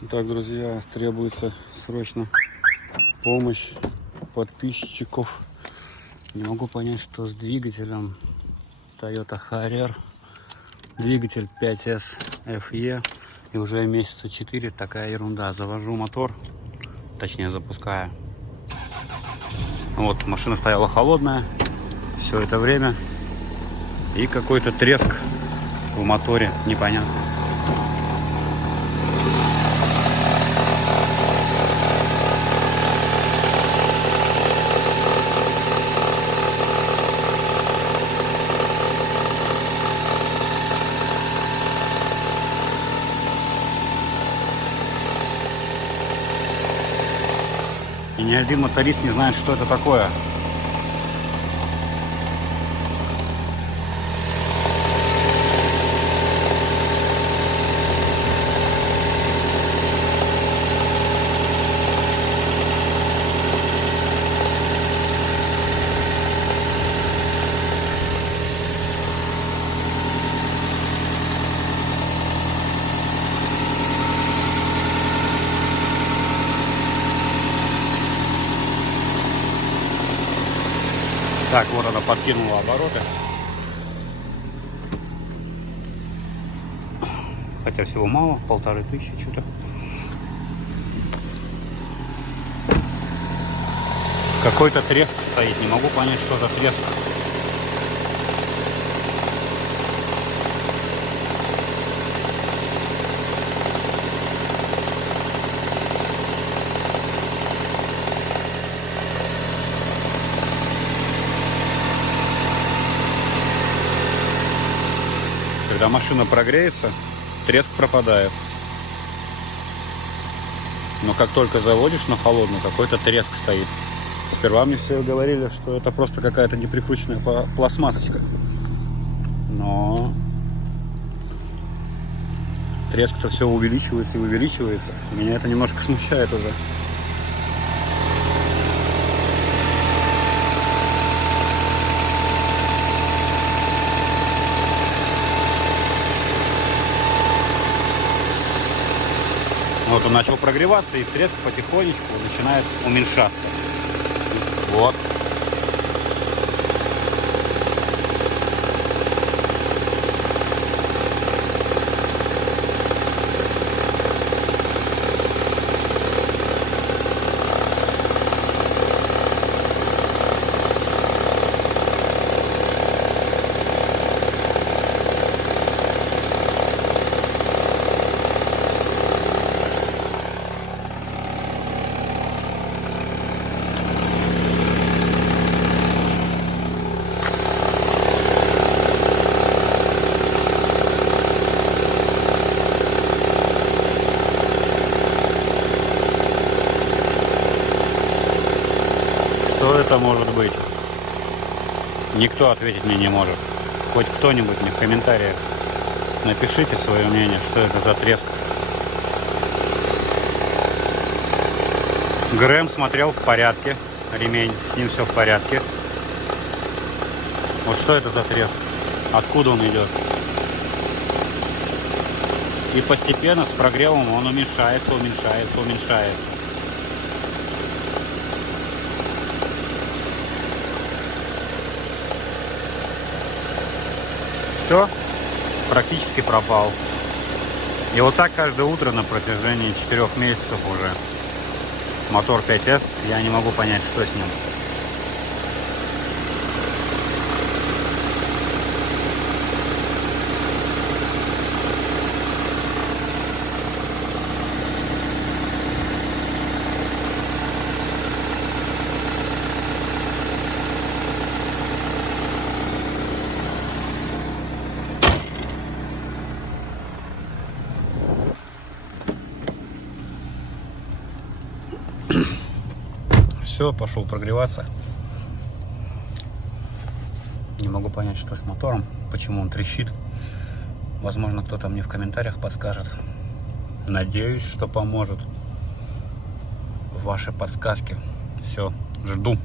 Так, друзья, требуется срочно помощь подписчиков. Не могу понять, что с двигателем Toyota Harrier. Двигатель 5S FE. И уже месяца 4 такая ерунда. Завожу мотор, точнее запускаю. Вот, машина стояла холодная все это время. И какой-то треск в моторе непонятный. И ни один моторист не знает, что это такое. Так, вот она подкинула обороты. Хотя всего мало, 1500 что-то. Какой-то треск стоит, не могу понять, что за треск. Когда машина прогреется, треск пропадает. Но как только заводишь на холодную, какой-то треск стоит. Сперва мне все говорили, что это просто какая-то неприкрученная пластмассочка. Но треск-то все увеличивается и увеличивается. Меня это немножко смущает уже. Вот он начал прогреваться, и треск потихонечку начинает уменьшаться. Вот. Что это может быть? Никто ответить мне не может. Хоть кто-нибудь мне в комментариях напишите свое мнение, что это за треск. ГРМ смотрел в порядке. Ремень, с ним все в порядке. Вот что это за треск? Откуда он идет? И постепенно с прогревом он уменьшается, уменьшается, уменьшается. Все, практически пропал. И вот так каждое утро на протяжении 4 месяцев уже. Мотор 5S, я не могу понять, что с ним. Все, пошел прогреваться. Не могу понять, что с мотором, почему он трещит. Возможно, кто-то мне в комментариях подскажет. Надеюсь, что поможет ваши подсказки. Все, жду.